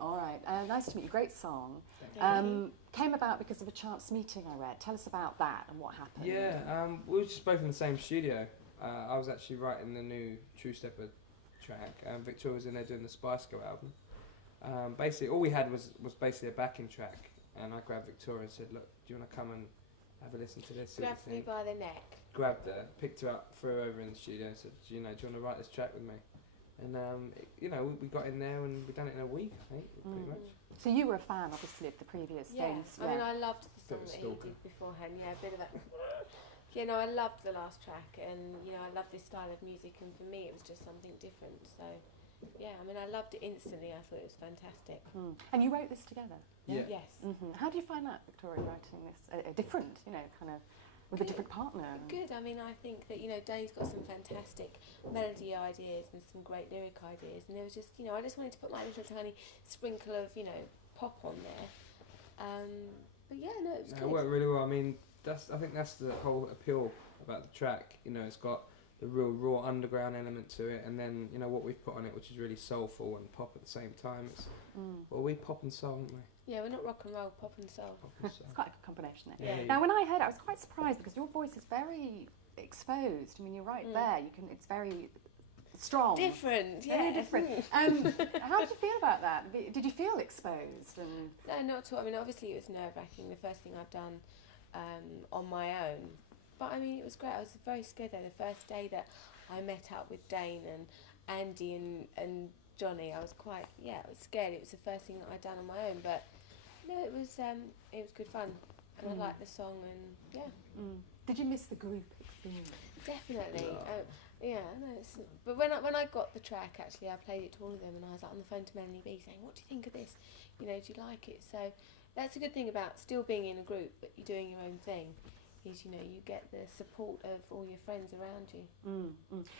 All right, nice to meet you. Great song. Came about because of a chance meeting I read. Tell us about that and what happened. Yeah, we were just both in the same studio. I was actually writing the new True Stepper track, and Victoria was in there doing the Spice Girl album. Basically, all we had was basically a backing track, and I grabbed Victoria and said, "Look, do you want to come and have a listen to this?" Grabbed me by the neck. Grabbed her, picked her up, threw her over in the studio, and said, do you want to write this track with me? And we got in there and we done it in a week, I think, pretty much. So you were a fan, obviously, of the previous things. I mean, I loved the song that he did beforehand. Yeah, a bit of a. I loved the last track, and I loved this style of music, and for me, it was just something different. So, yeah, I mean, I loved it instantly. I thought it was fantastic. And you wrote this together? Yeah. Yes. How do you find that, Victoria, writing this? Different, kind of. With a different partner. Good. I mean, I think that, Dane's got some fantastic melody ideas and some great lyric ideas. And there was just, I just wanted to put my little tiny sprinkle of, pop on there. But yeah, no, it was good. It worked really well. I mean, I think that's the whole appeal about the track. It's got the real raw underground element to it, and then, what we've put on it, which is really soulful and pop at the same time. Well, we pop and soul, aren't we? Yeah, we're not rock and roll, pop and soul. It's quite a good combination there. Yeah. Now, when I heard it, I was quite surprised because your voice is very exposed. I mean, you're right there. It's very strong. Different, yeah. Very different. How did you feel about that? Did you feel exposed? No, not at all. I mean, obviously it was nerve-wracking, the first thing I've done on my own. But, I mean, it was great. I was very scared there. The first day that I met up with Dane and Andy and Johnny, I was I was scared. It was the first thing that I'd done on my own, but no, it was good fun, and I liked the song, and Did you miss the group experience? Definitely. But when I got the track, actually, I played it to all of them, and I was on the phone to Melanie B saying, "What do you think of this? Do you like it?" So that's a good thing about still being in a group, but you're doing your own thing. Is you get the support of all your friends around you.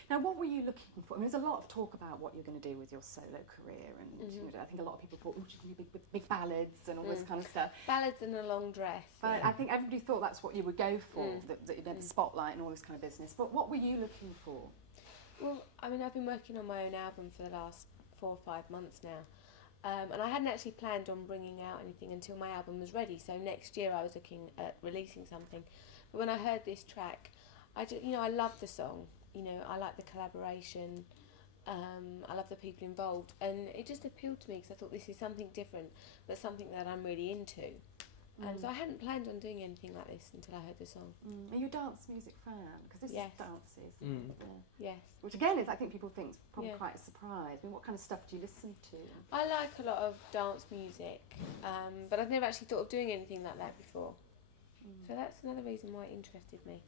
Now, what were you looking for? I mean, there's a lot of talk about what you're going to do with your solo career, and I think a lot of people thought, "Oh, she's going to be big ballads and all this kind of stuff." Ballads and a long dress. But I think everybody thought that's what you would go for, the spotlight and all this kind of business. But what were you looking for? Well, I mean, I've been working on my own album for the last 4 or 5 months now. And I hadn't actually planned on bringing out anything until my album was ready. So next year I was looking at releasing something. But when I heard this track, I love the song. I like the collaboration. I love the people involved, and it just appealed to me because I thought this is something different, but something that I'm really into. And so I hadn't planned on doing anything like this until I heard the song. Are you a dance music fan? Because this is dances. Yes. Which again is, I think people think, is probably quite a surprise. I mean, what kind of stuff do you listen to? I like a lot of dance music, but I've never actually thought of doing anything like that before. So that's another reason why it interested me.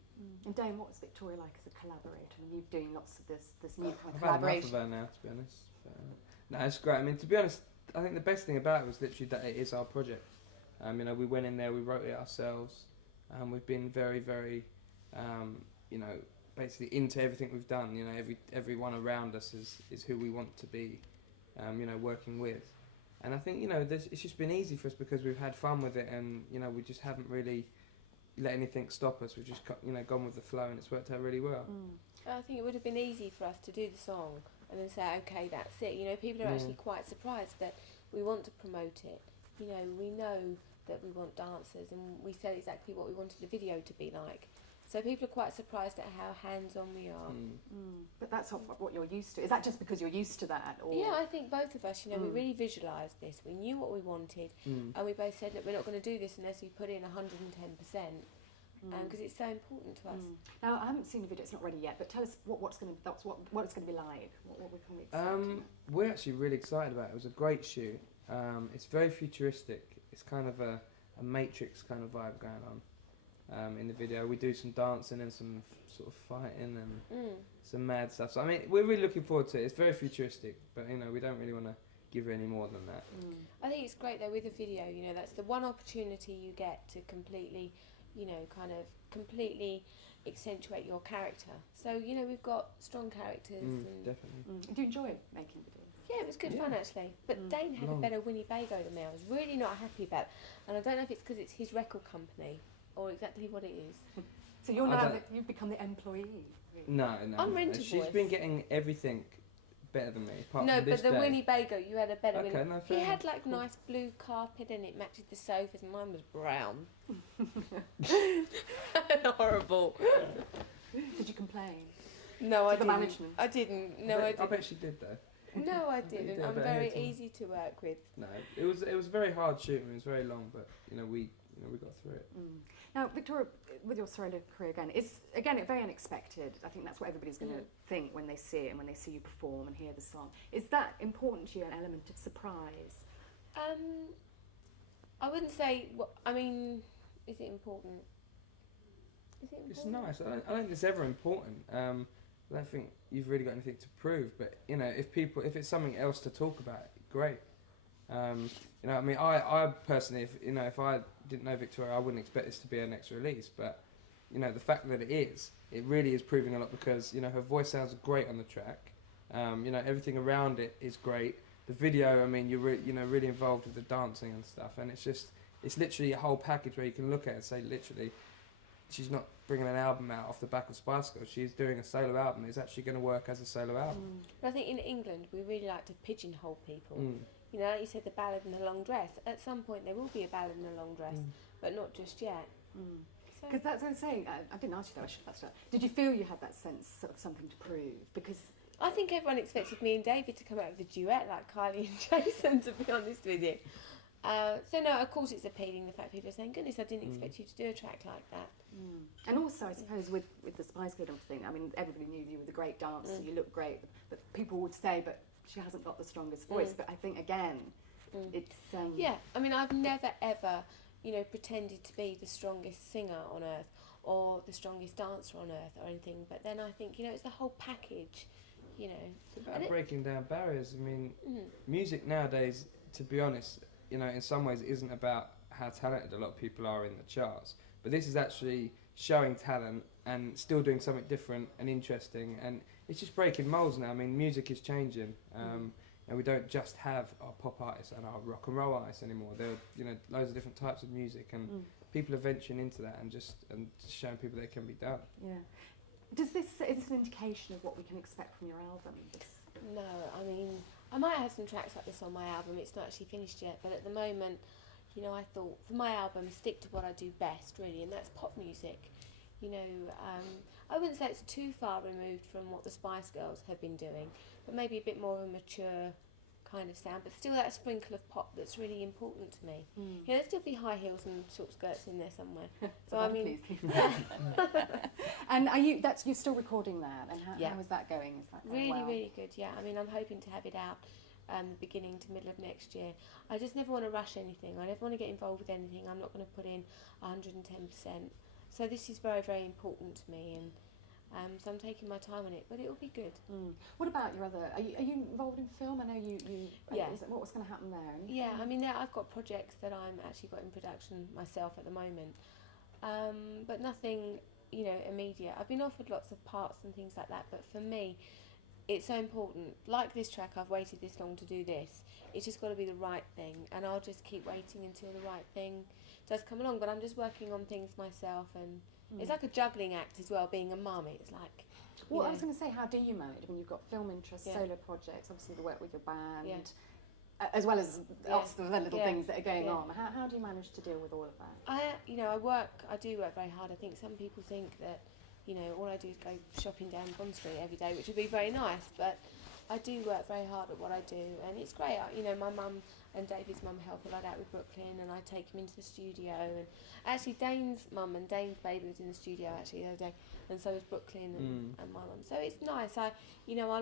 And Dane, what's Victoria like as a collaborator? I mean, you're doing lots of this new kind of I've had collaboration. enough of her now, to be honest. No, it's great. I mean, to be honest, I think the best thing about it was literally that it is our project. We went in there, we wrote it ourselves, and we've been very, very, basically into everything we've done. Everyone around us is who we want to be, working with. And I think, it's just been easy for us because we've had fun with it, and, we just haven't really let anything stop us. We've just, gone with the flow, and it's worked out really well. I think it would have been easy for us to do the song and then say, okay, that's it. People are actually quite surprised that we want to promote it. We know that we want dancers, and we said exactly what we wanted the video to be like. So people are quite surprised at how hands-on we are. But that's not what you're used to. Is that just because you're used to that? Or? Yeah, I think both of us, we really visualised this. We knew what we wanted, and we both said that we're not going to do this unless we put in 110%, because it's so important to us. Now, I haven't seen the video, it's not ready yet, but tell us what it's going to be like. What we can expect. We're actually really excited about it. It was a great shoot. It's very futuristic. It's kind of a Matrix kind of vibe going on. In the video, we do some dancing and some sort of fighting and some mad stuff. So I mean, we're really looking forward to it. It's very futuristic, but we don't really want to give you any more than that. I think it's great though with the video. That's the one opportunity you get to completely, completely accentuate your character. So we've got strong characters. And Definitely. Do you enjoy making videos? Yeah, it was good fun actually. But Dane had a better Winnebago than me. I was really not happy about it. And I don't know if it's because it's his record company or exactly what it is. So you've become the employee. No. I'm rented. She's been getting everything better than me. Apart No, from this but the day. Winnebago, you had a better Okay, Winnebago. no, fair He had enough. like nice blue carpet and it matched the sofas, and mine was brown. Horrible. Did you complain? No, I To the didn't. management? I didn't. No, I I didn't. bet she did though. No, I bet you didn't. did, I'm but very it's all- easy to work with. No, it was very hard shooting. It was very long, but we got through it. Now, Victoria, with your solo career again, it's very unexpected. I think that's what everybody's going to think when they see it and when they see you perform and hear the song. Is that important to you, an element of surprise? I wouldn't say. I mean, is it important? Is it important? It's nice. I don't think it's ever important. I don't think you've really got anything to prove. But if it's something else to talk about, great. I mean, I personally, if I didn't know Victoria, I wouldn't expect this to be her next release. But the fact that it really is proving a lot because her voice sounds great on the track. Everything around it is great. The video, I mean, you're really involved with the dancing and stuff, and it's literally a whole package where you can look at it and say, literally, she's not bringing an album out off the back of Spice Girls. She's doing a solo album. It's actually going to work as a solo album. But I think in England we really like to pigeonhole people. Like you said, the ballad and the long dress. At some point there will be a ballad and a long dress, but not just yet. Because that's what I'm saying. I didn't ask you that. I should have asked that. Did you feel you had that sense of something to prove? Because I think everyone expected me and David to come out with a duet like Kylie and Jason, to be honest with you. So no, of course it's appealing, the fact people are saying, goodness, I didn't expect you to do a track like that. And also, I suppose, with the Spice Girls thing, I mean, everybody knew you were the great dancer, you look great, but people would say, but she hasn't got the strongest voice. But I think, again, it's... Yeah, I mean, I've never, ever, pretended to be the strongest singer on earth or the strongest dancer on earth or anything, but then I think, it's the whole package, It's about breaking down barriers. I mean, music nowadays, to be honest, in some ways it isn't about how talented a lot of people are in the charts, but this is actually showing talent and still doing something different and interesting, and it's just breaking molds now. I mean, music is changing, and we don't just have our pop artists and our rock and roll artists anymore. There are loads of different types of music, and people are venturing into that and just showing people that it can be done. Yeah. Is this an indication of what we can expect from your album? No, I mean, I might have some tracks like this on my album. It's not actually finished yet, but at the moment, I thought for my album, stick to what I do best, really, and that's pop music. I wouldn't say it's too far removed from what the Spice Girls have been doing, but maybe a bit more of a mature kind of sound, but still that sprinkle of pop that's really important to me. There'll still be high heels and short skirts in there somewhere. So I mean, and you're still recording that, and how is that going? Is that going well? Really good? Yeah, I mean, I'm hoping to have it out the beginning to middle of next year. I just never want to rush anything. I never want to get involved with anything. I'm not going to put in 110%. So this is very, very important to me, and so I'm taking my time on it, but it will be good. What about your other? Are you involved in film? I know you. Yeah. What's going to happen there? Yeah, I mean, I've got projects that I'm actually got in production myself at the moment, but nothing, immediate. I've been offered lots of parts and things like that, but for me, it's so important. Like this track, I've waited this long to do this. It's just got to be the right thing, and I'll just keep waiting until the right thing does come along. But I'm just working on things myself, and it's like a juggling act as well, being a mum. It's like... Well, I was going to say, how do you manage? I mean, you've got film interests, solo projects, obviously the work with your band, as well as lots of other little things that are going on. How do you manage to deal with all of that? I do work very hard. I think some people think that, all I do is go shopping down Bond Street every day, which would be very nice, but I do work very hard at what I do, and it's great. My mum and David's mum help a lot out with Brooklyn, and I take him into the studio, and actually Dane's mum and Dane's baby was in the studio actually the other day, and so was Brooklyn and my mum. So it's nice. I'll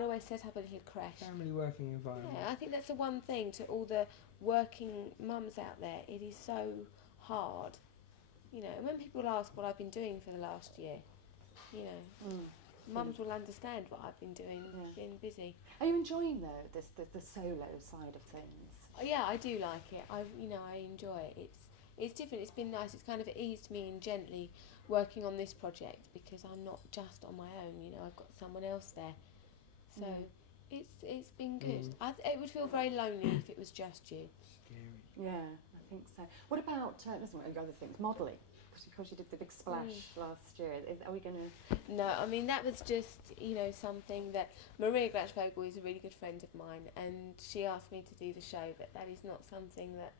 always set up a little creche. Family working environment. Yeah, I think that's the one thing to all the working mums out there. It is so hard, and when people ask what I've been doing for the last year, mums will understand what I've been doing, being busy. Are you enjoying the solo side of things? Yeah, I do like it. I enjoy it. It's different. It's been nice. It's kind of eased me in gently working on this project because I'm not just on my own. I've got someone else there. So it's been good. It would feel very lonely if it was just you. Scary. Yeah, I think so. What about other things, modelling? because you did the big splash last year. Are we going to? No, I mean, that was just, something that Maria Glatchvogel is a really good friend of mine, and she asked me to do the show, but that is not something that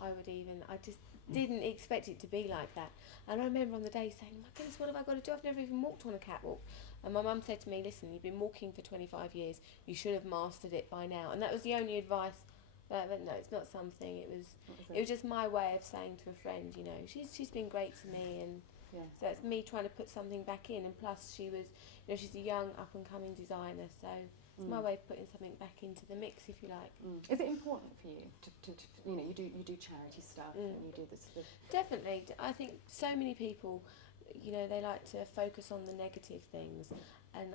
I just didn't expect it to be like that. And I remember on the day saying, my goodness, what have I got to do? I've never even walked on a catwalk. And my mum said to me, listen, you've been walking for 25 years, you should have mastered it by now. And that was the only advice. But no, it's not something. It was just my way of saying to a friend, she's been great to me, and so it's me trying to put something back in. And plus, she was, she's a young up and coming designer, so it's my way of putting something back into the mix, if you like. Is it important for you to you do charity stuff and you do this sort of? Definitely. I think so many people, they like to focus on the negative things, and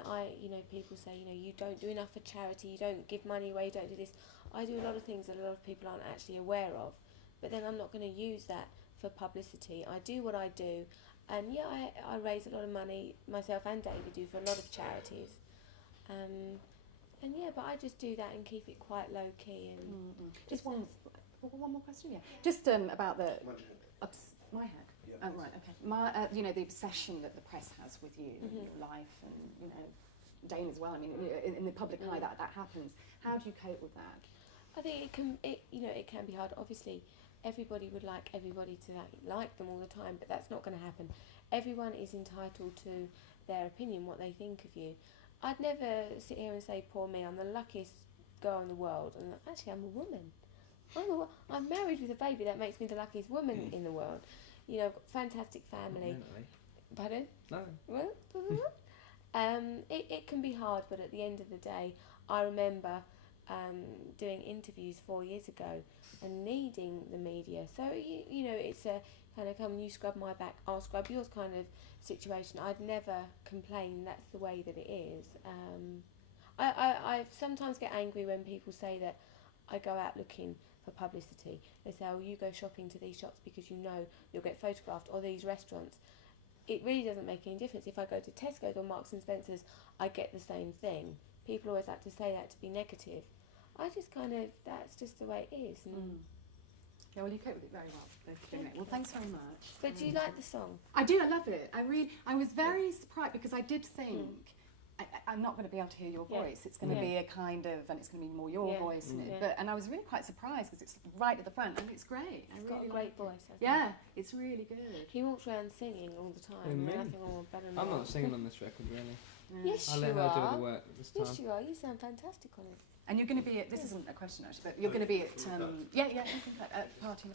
people say, you don't do enough for charity, you don't give money away, you don't do this. I do a lot of things that a lot of people aren't actually aware of, but then I'm not going to use that for publicity. I do what I do, and I raise a lot of money, myself and David do, for a lot of charities. But I just do that and keep it quite low key. And just one more question, Just about the my head. Yeah. Oh right, okay. My the obsession that the press has with you and your life, and Dane as well. I mean, in the public eye that happens. How do you cope with that? I think it can be hard. Obviously, everybody would like everybody to like them all the time, but that's not going to happen. Everyone is entitled to their opinion, what they think of you. I'd never sit here and say, poor me, I'm the luckiest girl in the world. And actually, I'm a woman. I'm married with a baby. That makes me the luckiest woman in the world. I've got a fantastic family. Pardon? No. Well, it can be hard, but at the end of the day, I remember doing interviews 4 years ago and needing the media. So, it's a kind of come, you scrub my back, I'll scrub yours kind of situation. I'd never complain. That's the way that it is. I sometimes get angry when people say that I go out looking for publicity. They say, oh, you go shopping to these shops because you'll get photographed, or these restaurants. It really doesn't make any difference. If I go to Tesco's or Marks and Spencer's, I get the same thing. People always like to say that to be negative. I just that's just the way it is. Yeah, well, you cope with it very well. Well, thanks very much. But do you like the song? I do. I love it. I was very surprised because I did think I'm not going to be able to hear your voice. It's going to be a kind of, and it's going to be more your voice. And I was really quite surprised because it's right at the front and it's great. He's got a great voice. It's really good. He walks around singing all the time. I'm not singing on this record, really. Yes, I'll let her do the work this time. Yes, you are. You sound fantastic on it. And you're going to be at, this isn't a question actually, but you're going to be at, at Party in